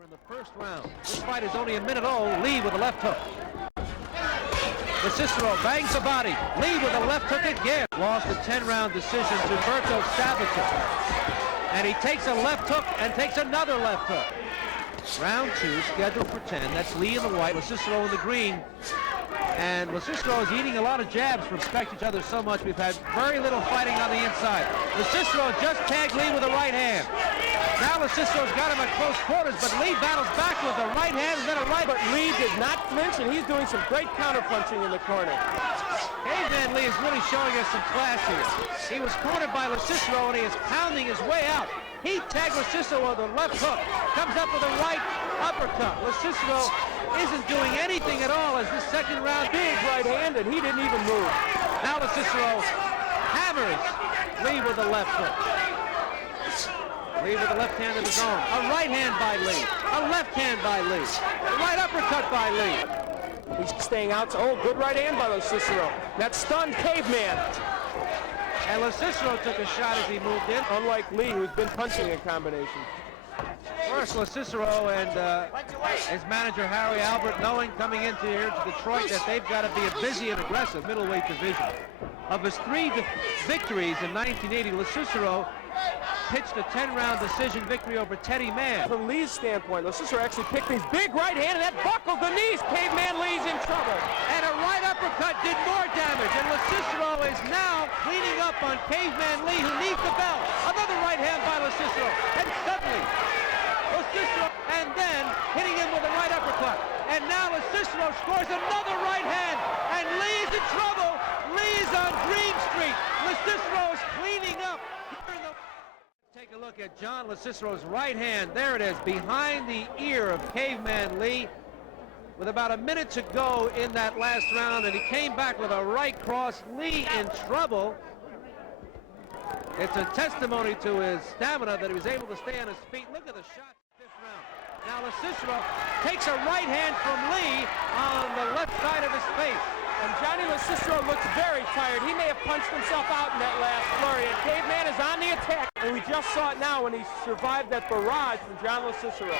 We're in the first round. This fight is only a minute old. Lee with a left hook. LoCicero bangs the body. Lee with a left hook again. Lost a 10-round decision to Berto Sabato. And he takes a left hook and takes another left hook. Round 2 scheduled for 10. That's Lee in the white, LoCicero in the green. And LoCicero is eating a lot of jabs. Respect each other so much. We've had very little fighting on the inside. LoCicero just tagged Lee with a right hand. Now LoCicero's got him at close quarters, but Lee battles back with a right hand and then a right. But Lee did not flinch, and he's doing some great counter-punching in the corner. Caveman Lee is really showing us some class here. He was cornered by LoCicero, and he is pounding his way out. He tagged LoCicero with a left hook, comes up with a right uppercut. LoCicero isn't doing anything at all as this second round. Big right hand, and he didn't even move. Now LoCicero hammers Lee with a left hook. Lee with a left hand of his own. A right hand by Lee. A left hand by Lee. A right uppercut by Lee. He's staying out. Oh, good right hand by LoCicero. That stunned Caveman. And LoCicero took a shot as he moved in. Unlike Lee, who's been punching in combination. First, LoCicero and his manager, Harry Albert, knowing coming into here to Detroit that they've got to be a busy and aggressive middleweight division. Of his 3 victories in 1980, LoCicero pitched a 10-round decision victory over Teddy Mann. From Lee's standpoint, LoCicero actually picked his big right hand, and that buckled the knees. Caveman Lee's in trouble. And a right uppercut did more damage, and LoCicero is now cleaning up on Caveman Lee, who needs the belt. Another right hand by LoCicero, and suddenly LoCicero, and then hitting him with a right uppercut. And now LoCicero scores another right hand, and Lee's in trouble. Lee's on Green Street. LoCicero is cleaning up. Take a look at John LoCicero's right hand. There it is, behind the ear of Caveman Lee. With about a minute to go in that last round, and he came back with a right cross. Lee in trouble. It's a testimony to his stamina that he was able to stay on his feet. Look at the shot fifth round. Now LoCicero takes a right hand from Lee on the left side of his face. And Johnny LoCicero looks very tired. He may have punched himself out in that last flurry. And Caveman is on the attack. And we just saw it now when he survived that barrage from John LoCicero.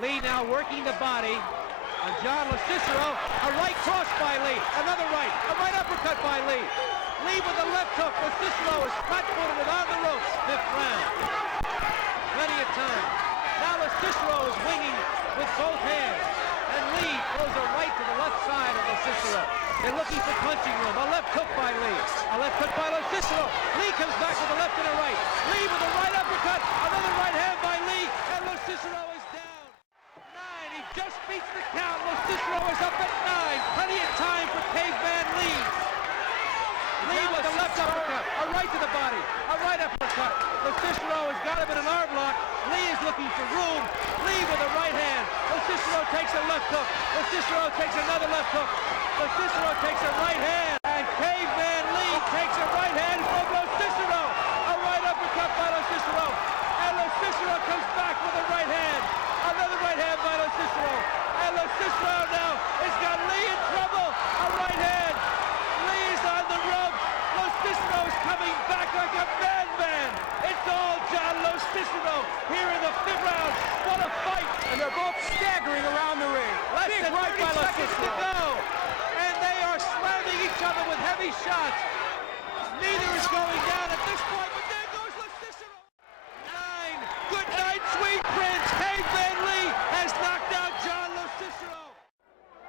Lee now working the body on John LoCicero. A right cross by Lee. Another right. A right uppercut by Lee. Lee with a left hook. LoCicero is flat-footed and on the ropes. Fifth round. Plenty of time. Now LoCicero is winging with both hands. And Lee throws a right to the left side of LoCicero. They're looking for punching room. A left hook by Lee. A left hook by LoCicero. Lee comes back with a left and a right. Lee with a right uppercut. Another right hand by Lee. And LoCicero is down. 9. He just beats the count. LoCicero is up at 9. Plenty of time for Caveman Lee. Lee with a left uppercut. A right to the body. A right uppercut. LoCicero has got him in an arm lock. Lee is looking for room. Lee with a right hand. LoCicero takes a left hook. LoCicero takes another left hook. LoCicero takes a right hand. And Caveman Lee takes a right hand from LoCicero. A right uppercut by LoCicero. And LoCicero comes back with a right hand. Another right hand by LoCicero. And LoCicero now has got Lee in trouble. A right hand. Lee's on the ropes. LoCicero is coming back like a madman. It's all John LoCicero here in the fifth round. What a fight. And they're both staggering around the ring. Big right by LoCicero to go. And they are slamming each other with heavy shots. Neither is going down at this point, but there goes LoCicero. 9. Good night, sweet prince. Caveman Lee has knocked out John LoCicero.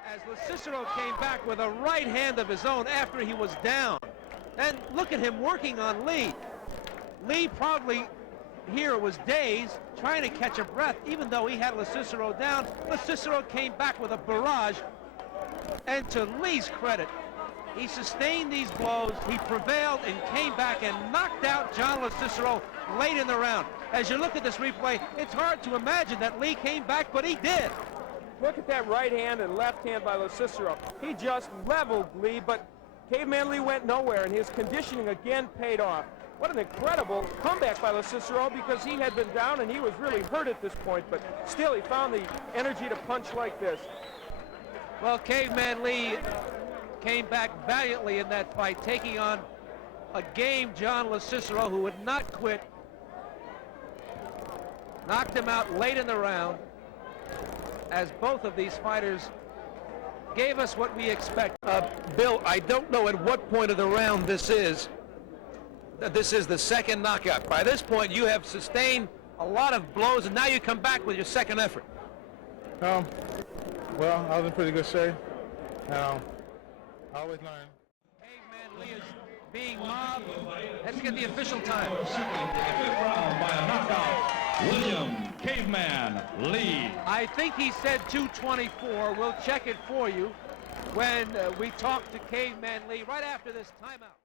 As LoCicero came back with a right hand of his own after he was down. And look at him working on Lee. Lee probably here was dazed, trying to catch a breath, even though he had LoCicero down. LoCicero came back with a barrage. And to Lee's credit, he sustained these blows. He prevailed and came back and knocked out John LoCicero late in the round. As you look at this replay, it's hard to imagine that Lee came back, but he did. Look at that right hand and left hand by LoCicero. He just leveled Lee, but Caveman Lee went nowhere, and his conditioning again paid off. What an incredible comeback by LoCicero, because he had been down and he was really hurt at this point, but still he found the energy to punch like this. Well, Caveman Lee came back valiantly in that fight, taking on a game John LoCicero, who would not quit. Knocked him out late in the round, as both of these fighters gave us what we expect. Bill, I don't know at what point of the round this is. This is the second knockout. By this point, you have sustained a lot of blows, and now you come back with your second effort. Well, I was in pretty good shape. I always learn. Caveman Lee is being mobbed. Let's get the official time. Fifth round by a knockout, William Caveman Lee. I think he said 224. We'll check it for you when we talk to Caveman Lee right after this timeout.